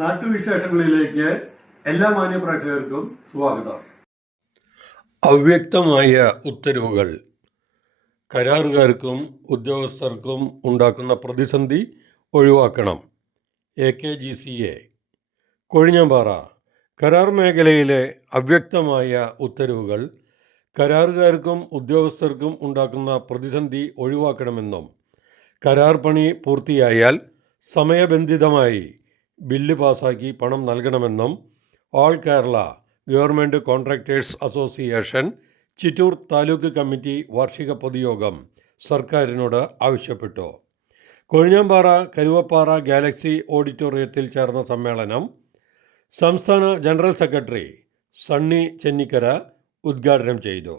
നാട്ടുവിശേഷങ്ങളിലേക്ക് എല്ലാ മാന്യ പ്രേക്ഷകർക്കും സ്വാഗതം. അവ്യക്തമായ ഉത്തരവുകൾ കരാറുകാർക്കും ഉദ്യോഗസ്ഥർക്കും ഉണ്ടാക്കുന്ന പ്രതിസന്ധി ഒഴിവാക്കണം. AKGCA കൊഴിഞ്ഞാമ്പാറ. കരാർ മേഖലയിലെ അവ്യക്തമായ ഉത്തരവുകൾ കരാറുകാർക്കും ഉദ്യോഗസ്ഥർക്കും ഉണ്ടാക്കുന്ന പ്രതിസന്ധി ഒഴിവാക്കണമെന്നും കരാർ പണി പൂർത്തിയായാൽ സമയബന്ധിതമായി ബില്ല് പാസാക്കി പണം നൽകണമെന്നും all Kerala government contractors association Chittur taluk committee വാർഷിക പൊതുയോഗം സർക്കാരിനോട് ആവശ്യപ്പെട്ടു. കൊഴിഞ്ഞാമ്പാറ കരുവപ്പാറ ഗാലക്സി ഓഡിറ്റോറിയത്തിൽ ചേർന്ന സമ്മേളനം സംസ്ഥാന ജനറൽ സെക്രട്ടറി സണ്ണി ചെന്നിക്കര ഉദ്ഘാടനം ചെയ്തു.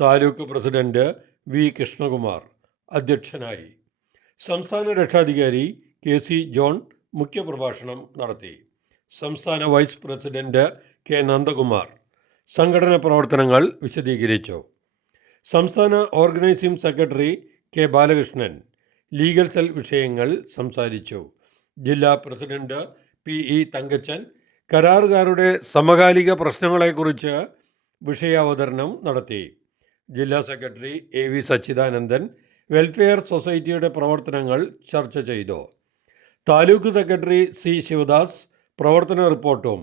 താലൂക്ക് പ്രസിഡന്റ് വി കൃഷ്ണകുമാർ അധ്യക്ഷനായി. സംസ്ഥാന രക്ഷാധികാരി KC ജോൺ മുഖ്യപ്രഭാഷണം നടത്തി. സംസ്ഥാന വൈസ് പ്രസിഡന്റ് K നന്ദകുമാർ സംഘടനാ പ്രവർത്തനങ്ങൾ വിശദീകരിച്ചു. സംസ്ഥാന organising secretary K Balakrishnan legal cell വിഷയങ്ങൾ സംസാരിച്ചു. ജില്ലാ പ്രസിഡന്റ് PE തങ്കച്ചൻ കരാറുകാരുടെ സമകാലിക പ്രശ്നങ്ങളെക്കുറിച്ച് വിഷയാവതരണം നടത്തി. ജില്ലാ സെക്രട്ടറി AV സച്ചിദാനന്ദൻ വെൽഫെയർ സൊസൈറ്റിയുടെ പ്രവർത്തനങ്ങൾ ചർച്ച ചെയ്തു. താലൂക്ക് സെക്രട്ടറി C ശിവദാസ് പ്രവർത്തന റിപ്പോർട്ടും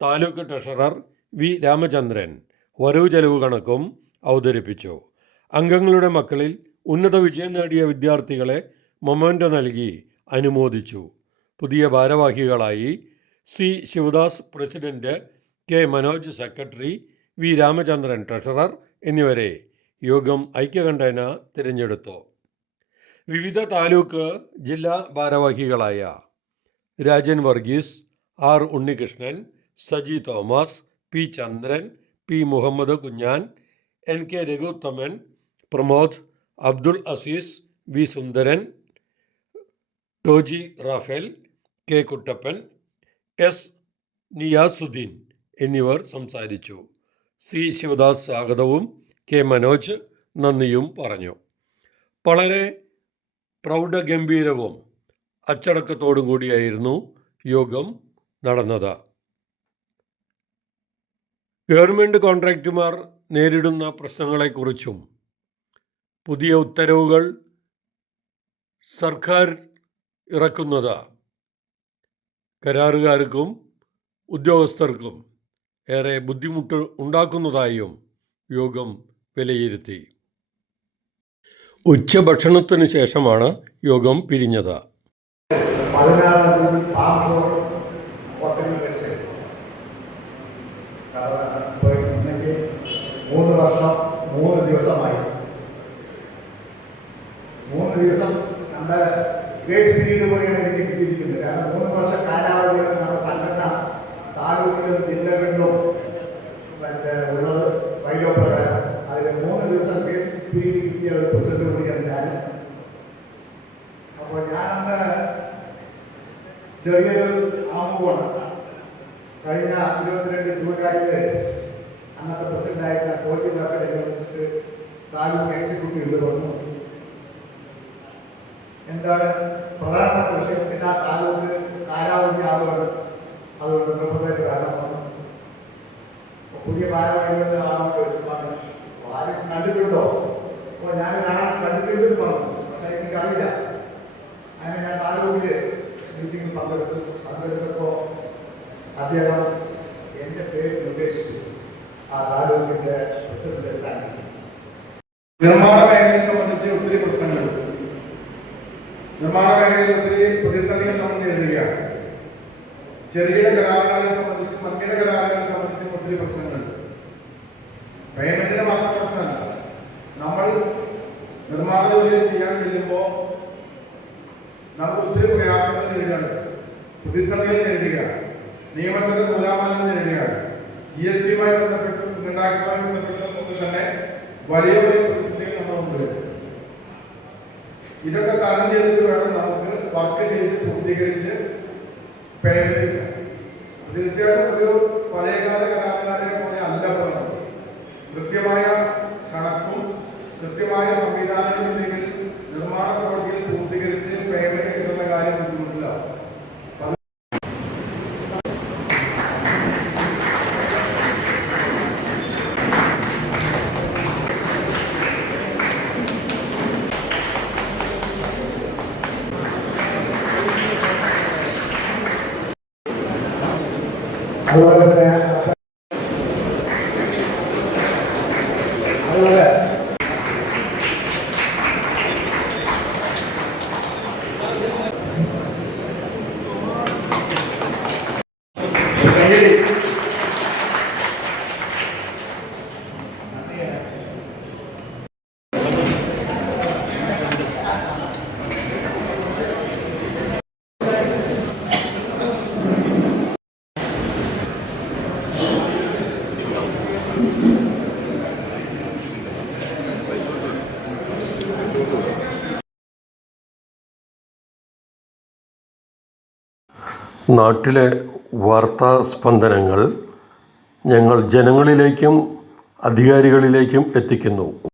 താലൂക്ക് ട്രഷറർ V രാമചന്ദ്രൻ വരവ് ചെലവ് കണക്കും അവതരിപ്പിച്ചു. അംഗങ്ങളുടെ മക്കളിൽ ഉന്നത വിജയം നേടിയ വിദ്യാർത്ഥികളെ മൊമെൻ്റോ നൽകി അനുമോദിച്ചു. പുതിയ ഭാരവാഹികളായി C Sivadas president, K Manoj secretary, V Ramachandran treasurer എന്നിവരെ യോഗം ഐക്യകണ്ഠേന തിരഞ്ഞെടുത്തു. വിവിധ താലൂക്ക് ജില്ലാ ഭാരവാഹികളായ Rajan Varghese, R Unnikrishnan, Saji Thomas, P Chandran, P Muhammad Kunjan, NK Raghuthaman, Pramod, Abdul Aziz, V Sundaran, Toji Raphael, K Kuttappan, S Niyasuddin എന്നിവർ സംസാരിച്ചു. C ശിവദാസ് സ്വാഗതവും K മനോജ് നന്ദിയും പറഞ്ഞു. വളരെ പ്രൗഢഗംഭീരവും അച്ചടക്കത്തോടും കൂടിയായിരുന്നു യോഗം നടന്നത്. ഗവൺമെൻറ് കോൺട്രാക്റ്റുമാർ നേരിടുന്ന പ്രശ്നങ്ങളെക്കുറിച്ചും പുതിയ ഉത്തരവുകൾ സർക്കാർ ഇറക്കുന്നത് കരാറുകാർക്കും ഉദ്യോഗസ്ഥർക്കും ഏറെ ബുദ്ധിമുട്ട് ഉണ്ടാക്കുന്നതായും യോഗം വിലയിരുത്തി. ഉച്ചഭക്ഷണത്തിന് ശേഷമാണ് യോഗം പിരിഞ്ഞത്. 16 ഹോട്ടലിൽ വെച്ച് ഇന്നേക്ക് 3 വർഷം 3 ദിവസമായി. 3 ദിവസം നമ്മുടെ ഗ്രേസ് പീരീഡ് പോലെയാണ് എനിക്ക് കിട്ടിയിരിക്കുന്നത്. കാരണം 3 വർഷ കാലാവധിയാണ് നമ്മുടെ സംഘടന താലൂക്കിലും ജില്ലകളിലും ഉള്ളത് വൈലോ പ്രകാരം. അതിൽ 3 ദിവസം ഗ്രേസ് പീരീഡ് കിട്ടിയ ഒരു പ്രസിഡന്റ് കൂടിയാണ് ഞാൻ. അപ്പോൾ ഞാനന്ന് ചെറിയൊരു ആമുഖമാണ്. കഴിഞ്ഞ 22 ജൂലൈയിൽ അന്നത്തെ പ്രസിഡന്റായിരുന്ന ടോജി റാഫേൽ വെച്ചിട്ട് താലൂക്ക് എക്സിക്യൂട്ടീവ് വന്നു. എന്താണ് പ്രധാനപ്പെട്ട വിഷയം? എല്ലാ താലൂക്ക് കാലാവധി ആളുകൾ അതുകൊണ്ട് നിർബന്ധമായിട്ട് വേണം. പുതിയ ഭാരവാഹികളുടെ ആളുകൾ വെച്ചിട്ടാണ് ആരും കണ്ടിട്ടുണ്ടോ? അപ്പോൾ ഞാൻ കാണാൻ കണ്ടിട്ടുണ്ടെന്ന് പറഞ്ഞു. പക്ഷേ എനിക്കറിയില്ല. അങ്ങനെ ഞാൻ താലൂക്കിൽ മീറ്റിംഗിൽ പങ്കെടുത്തപ്പോൾ അദ്ദേഹം എൻ്റെ പേര് നിർദ്ദേശിച്ചു ആ താലൂക്കിൻ്റെ പ്രസിഡന്റ് സ്ഥാനം. നിർമ്മാണ മേഖലയെ സംബന്ധിച്ച് ഒത്തിരി പ്രശ്നങ്ങളുണ്ട്. നിർമ്മാണ മേഖലയിൽ ഒത്തിരി പ്രതിസന്ധികൾ നമ്മൾ നേരിടുകയാണ്. ചെറുകിട കരാറുകളെ സംബന്ധിച്ചും വൻകിട കരാറുകളെ സംബന്ധിച്ചും ഒത്തിരി പ്രശ്നങ്ങളുണ്ട്. പേയ്മെന്റിന് മാത്രം പ്രശ്നമല്ല. നമ്മൾ നിർമ്മാണ ജോലി ചെയ്യാൻ ചെല്ലുമ്പോൾ നമുക്ക് ഒത്തിരി പ്രയാസങ്ങൾ നേരിടുകയാണ്, പ്രതിസന്ധികൾ നേരിടുകയാണ്, നിയമത്തിന്റെ നൂലാമാലം നേരിടുകയാണ്. GSTയുമായി ബന്ധപ്പെട്ടും ഇൻകം ടാക്സുമായി ബന്ധപ്പെട്ടും ഒക്കെ തന്നെ വലിയ വലിയ പ്രതിസന്ധികൾ നമ്മൾ മുമ്പിലുണ്ട്. ഇതൊക്കെ തരണം ചെയ്തിട്ട് വേണം നമുക്ക് വർക്ക് ചെയ്ത് പൂർത്തീകരിച്ച് പേയ്മെന്റ്. തീർച്ചയായിട്ടും ഒരു പഴയകാല കലാകാരെ പോലെ അല്ല പറയുന്നത്. കൃത്യമായ കണക്കും കൃത്യമായ സംവിധാനങ്ങളുണ്ടെങ്കിൽ നിർമ്മാണ പ്രവൃത്തികൾ പൂർത്തീകരിച്ച് പേയ്മെന്റ് കിട്ടുന്ന കാര്യം ബുദ്ധിമുട്ടില്ല. അതുപോലെ തന്നെ അതുപോലെ നാട്ടിലെ വാർത്താ സ്പന്ദനങ്ങൾ ഞങ്ങൾ ജനങ്ങളിലേക്കും അധികാരികളിലേക്കും എത്തിക്കുന്നു.